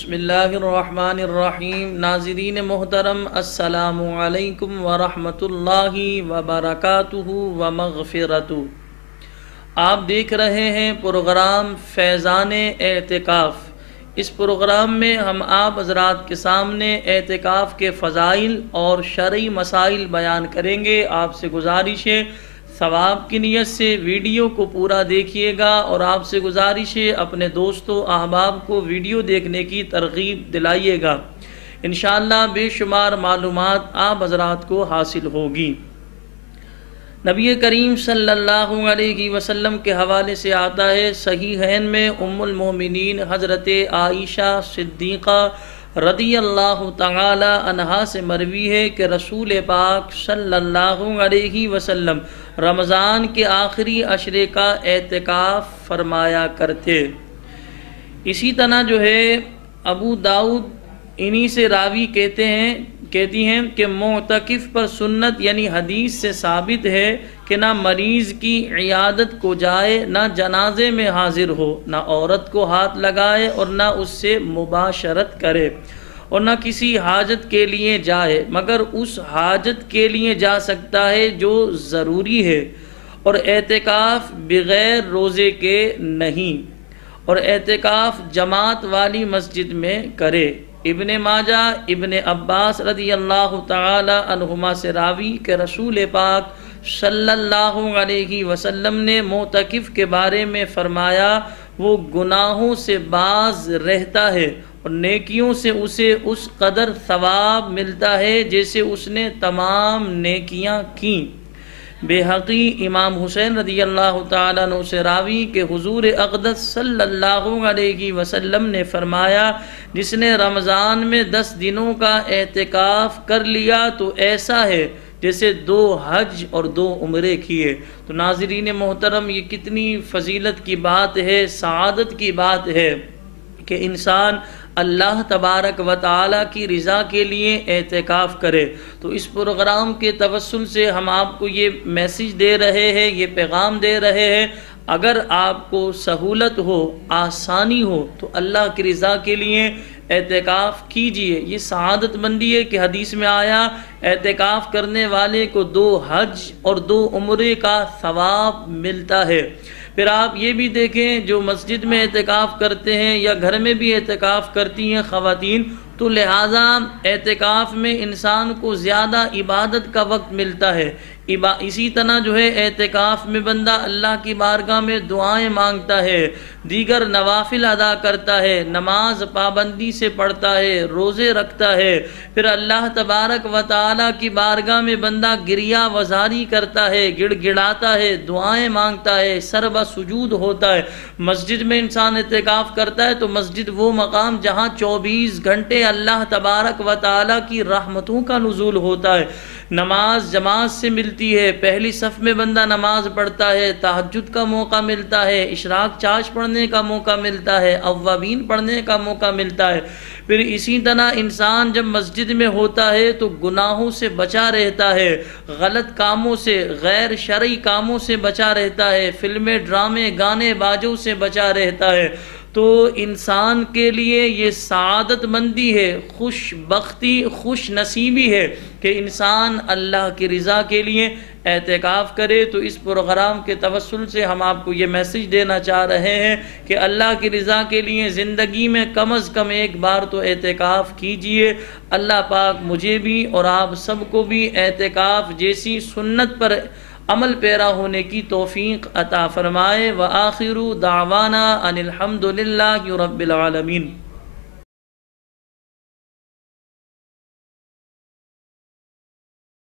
بسم اللہ الرحمن الرحیم۔ ناظرین محترم، السلام علیکم ورحمۃ اللہ وبرکاتہ ومغفرتہ۔ آپ دیکھ رہے ہیں پروگرام فیضان اعتکاف۔ اس پروگرام میں ہم آپ حضرات کے سامنے اعتکاف کے فضائل اور شرعی مسائل بیان کریں گے۔ آپ سے گزارش ہے ثواب کی نیت سے ویڈیو کو پورا دیکھیے گا، اور آپ سے گزارش ہے اپنے دوستوں احباب کو ویڈیو دیکھنے کی ترغیب دلائیے گا۔ انشاءاللہ بے شمار معلومات آپ حضرات کو حاصل ہوگی۔ نبی کریم صلی اللہ علیہ وسلم کے حوالے سے آتا ہے، صحیحین میں ام المومنین حضرت عائشہ صدیقہ رضی اللہ تعالی عنہا سے مروی ہے کہ رسول پاک صلی اللہ علیہ وسلم رمضان کے آخری عشرے کا اعتکاف فرمایا کرتے۔ اسی طرح جو ہے ابو داؤد انہی سے راوی کہتی ہیں کہ معتکف پر سنت یعنی حدیث سے ثابت ہے کہ نہ مریض کی عیادت کو جائے، نہ جنازے میں حاضر ہو، نہ عورت کو ہاتھ لگائے اور نہ اس سے مباشرت کرے، اور نہ کسی حاجت کے لیے جائے مگر اس حاجت کے لیے جا سکتا ہے جو ضروری ہے، اور اعتکاف بغیر روزے کے نہیں، اور اعتکاف جماعت والی مسجد میں کرے۔ ابن ماجہ ابن عباس رضی اللہ تعالی عنہما سے راوی کہ رسول پاک صلی اللہ علیہ وسلم نے معتکف کے بارے میں فرمایا، وہ گناہوں سے باز رہتا ہے اور نیکیوں سے اسے اس قدر ثواب ملتا ہے جیسے اس نے تمام نیکیاں کیں۔ بیہقی امام حسین رضی اللہ تعالیٰ عنہ سے راوی کہ حضور اقدس صلی اللہ علیہ وسلم نے فرمایا، جس نے رمضان میں 10 دنوں کا اعتکاف کر لیا تو ایسا ہے جیسے 2 حج اور 2 عمرے کیے۔ تو ناظرین محترم، یہ کتنی فضیلت کی بات ہے، سعادت کی بات ہے کہ انسان اللہ تبارک و تعالی کی رضا کے لیے اعتکاف کرے۔ تو اس پروگرام کے توسل سے ہم آپ کو یہ میسیج دے رہے ہیں، یہ پیغام دے رہے ہیں، اگر آپ کو سہولت ہو، آسانی ہو تو اللہ کی رضا کے لیے اعتکاف کیجئے۔ یہ سعادت مندی ہے کہ حدیث میں آیا اعتکاف کرنے والے کو 2 حج اور 2 عمرے کا ثواب ملتا ہے۔ پھر آپ یہ بھی دیکھیں، جو مسجد میں اعتکاف کرتے ہیں یا گھر میں بھی اعتکاف کرتی ہیں خواتین، تو لہٰذا اعتکاف میں انسان کو زیادہ عبادت کا وقت ملتا ہے۔ اسی طرح جو ہے اعتکاف میں بندہ اللہ کی بارگاہ میں دعائیں مانگتا ہے، دیگر نوافل ادا کرتا ہے، نماز پابندی سے پڑھتا ہے، روزے رکھتا ہے، پھر اللہ تبارک و تعالی کی بارگاہ میں بندہ گریہ وزاری کرتا ہے، گڑ گڑاتا ہے، دعائیں مانگتا ہے، سربہ سجود ہوتا ہے۔ مسجد میں انسان اعتکاف کرتا ہے تو مسجد وہ مقام جہاں 24 گھنٹے اللہ تبارک و تعالی کی رحمتوں کا نزول ہوتا ہے۔ نماز جماعت سے ملتی ہے، پہلی صف میں بندہ نماز پڑھتا ہے، تہجد کا موقع ملتا ہے، اشراق چاش پڑھنے کا موقع ملتا ہے، اوابین پڑھنے کا موقع ملتا ہے۔ پھر اسی طرح انسان جب مسجد میں ہوتا ہے تو گناہوں سے بچا رہتا ہے، غلط کاموں سے، غیر شرعی کاموں سے بچا رہتا ہے، فلمیں، ڈرامے، گانے باجوں سے بچا رہتا ہے۔ تو انسان کے لیے یہ سعادت مندی ہے، خوش بختی، خوش نصیبی ہے کہ انسان اللہ کی رضا کے لیے اعتکاف کرے۔ تو اس پروگرام کے توسل سے ہم آپ کو یہ میسیج دینا چاہ رہے ہیں کہ اللہ کی رضا کے لیے زندگی میں کم از کم ایک بار تو اعتکاف کیجئے۔ اللہ پاک مجھے بھی اور آپ سب کو بھی اعتکاف جیسی سنت پر عمل پیرا ہونے کی توفیق عطا فرمائے۔ وآخر دعوانا ان الحمد للہ رب العالمین۔